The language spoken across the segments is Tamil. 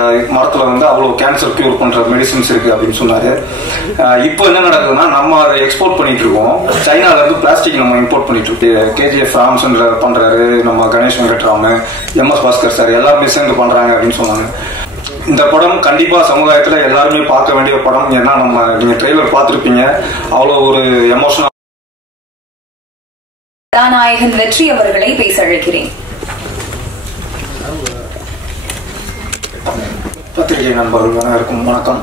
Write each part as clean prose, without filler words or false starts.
மரத்துல வந்து அவ்வளவு கேன்சர் கியூர் பண்ற மெடிசின்ஸ் இருக்கு அப்படின்னு சொன்னாரு. இப்போ என்ன நடக்குதுன்னா நம்ம அதை எக்ஸ்போர்ட் பண்ணிட்டு இருக்கோம். சைனால இருந்து பிளாஸ்டிக் நம்ம இம்போர்ட் பண்ணிட்டு இருக்கோம். கேஜிஎஃப் ராம்சந்திர பண்றாரு, நம்ம கணேஷ் வெங்கட்ராம, எம்எஸ் பாஸ்கர் சார் எல்லாருமே சேர்ந்து பண்றாங்க அப்படின்னு சொன்னாங்க. இந்த படம் கண்டிப்பா சமுதாயத்துல எல்லாருமே பார்க்க வேண்டிய படம். ஏன்னா நீங்க ட்ரெய்லர் பார்த்திருப்பீங்க, அவ்வளவு ஒரு எமோஷனல். கதாநாயகன் வெற்றி அவர்களை பேச அழைக்கிறேன். பத்திரிகை நண்பர்கள் அனைவருக்கும் வணக்கம்.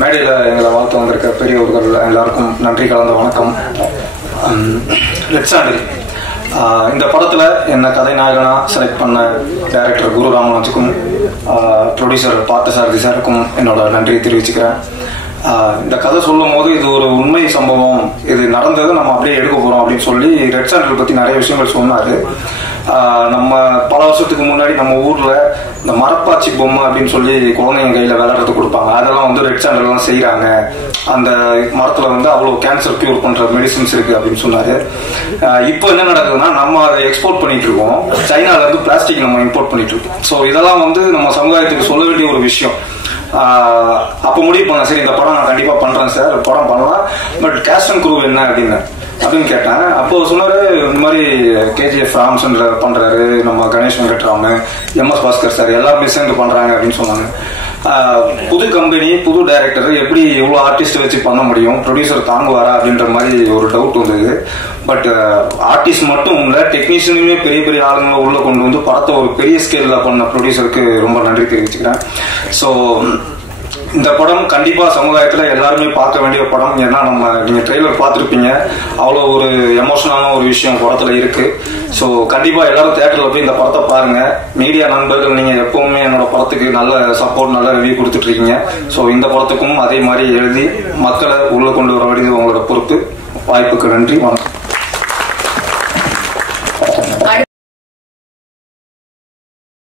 மேடையில் எங்களை வாழ்த்து வந்திருக்க பெரியவர்கள் எல்லாருக்கும் நன்றி கலந்த வணக்கம். ரெட் சாண்டில் இந்த படத்துல என்ன கதைநாயகனா செலக்ட் பண்ண டைரக்டர் குரு ராமராஜுக்கும் ப்ரொடியூசர் பார்த்தசாரதி சாருக்கும் என்னோட நன்றியை தெரிவிச்சுக்கிறேன். இந்த கதை சொல்லும் போது இது ஒரு உண்மை சம்பவம், இது நடந்தது, நம்ம அப்படியே எடுக்க போறோம் அப்படின்னு சொல்லி ரெட் சாண்டில் பத்தி நிறைய விஷயங்கள் சொன்னாரு. நம்ம பல வருஷத்துக்கு முன்னாடி நம்ம ஊர்ல இந்த மரப்பாச்சி பொம்மை அப்படின்னு சொல்லி குழந்தைங்க கையில விளையாடுறது கொடுப்பாங்க. அதெல்லாம் வந்து ரெட் சாண்டில் எல்லாம் செய்யறாங்க. அந்த மரத்துல வந்து அவ்வளவு கேன்சர் கியூர் பண்ற மெடிசின்ஸ் இருக்கு அப்படின்னு சொன்னாரு. இப்போ என்ன நடக்குதுன்னா நம்ம அதை எக்ஸ்போர்ட் பண்ணிட்டு இருக்கோம். சைனால இருந்து பிளாஸ்டிக் நம்ம இம்போர்ட் பண்ணிட்டு இருக்கோம். ஸோ இதெல்லாம் வந்து நம்ம சமுதாயத்துக்கு சொல்ல வேண்டிய ஒரு விஷயம். அப்ப முடிவு பண்ண, சரி இந்த படம் நான் கண்டிப்பா பண்றேன் சார், படம் பண்ணலாம், பட் கேஸ்ட் அண்ட் குரூ என்ன அப்படின்னு கேட்டேன். அப்போ சொன்னாரு, இந்த மாதிரி கேஜிஎஃப் ராம்சந்திர பண்றாரு, நம்ம கணேஷ் வெங்கட்ராம, எம்எஸ் பாஸ்கர் சார் எல்லாருமே சேர்ந்து பண்றாங்க அப்படின்னு சொன்னாங்க. புது கம்பெனி, புது டைரக்டர், எப்படி இவ்வளவு ஆர்டிஸ்ட் வச்சு பண்ண முடியும், ப்ரொடியூசர் தாங்குவாரா அப்படின்ற மாதிரி ஒரு டவுட் வந்தது. பட் ஆர்டிஸ்ட் மட்டும் இல்ல, டெக்னீஷியனுமே பெரிய பெரிய ஆளுங்களை உள்ள கொண்டு வந்து படத்தை ஒரு பெரிய ஸ்கேல்ல பண்ண ப்ரொடியூசருக்கு ரொம்ப நன்றி தெரிவிச்சுக்கிறேன். ஸோ இந்த படம் கண்டிப்பா சமுதாயத்துல எல்லாருமே பார்க்க வேண்டிய படம். ஏன்னா நீங்க ட்ரெய்லர் பார்த்திருப்பீங்க, அவ்வளவு ஒரு எமோஷனலான ஒரு விஷயம் படத்துல இருக்கு. ஸோ கண்டிப்பா எல்லாரும் தியேட்டர்ல போய் இந்த படத்தை பாருங்க. மீடியா நண்பர்கள் நீங்க எப்பவுமே என்னோட படத்துக்கு நல்ல சப்போர்ட், நல்ல ரிவ்யூ கொடுத்துட்டு இருக்கீங்க. ஸோ இந்த படத்துக்கும் அதே மாதிரி எழுதி மக்களை உள்ள கொண்டு வர வேண்டியது உங்களோட பொறுப்பு. வாய்ப்புக்கு நன்றி, வணக்கம்.